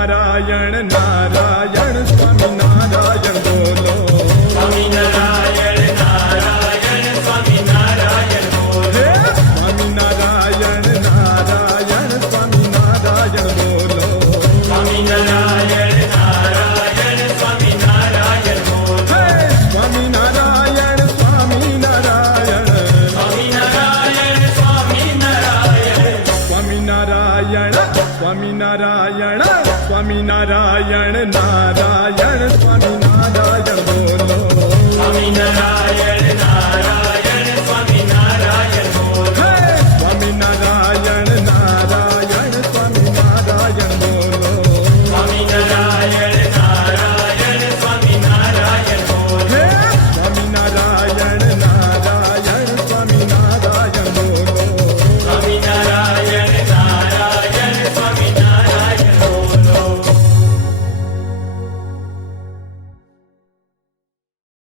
સ્વામિનારાયણ નારાયણ સ્વામિનારાયણ બોલો. સ્વામિનારાયણ નારાયણ સ્વામિનારાયણ બોલો. હે સ્વામિનારાયણ નારાયણ સ્વામિનારાયણ બોલો. સ્વામિનારાયણ નારાયણ સ્વામિનારાયણ બોલો. હે સ્વામિનારાયણ સ્વામિનારાયણ સ્વામિનારાયણ સ્વામિનારાયણ સ્વામિનારાયણ સ્વામિનારાયણ સ્વામિનારાયણ નારાયણ સ્વામિનારાયણ બોલો. સ્વામિનારાયણ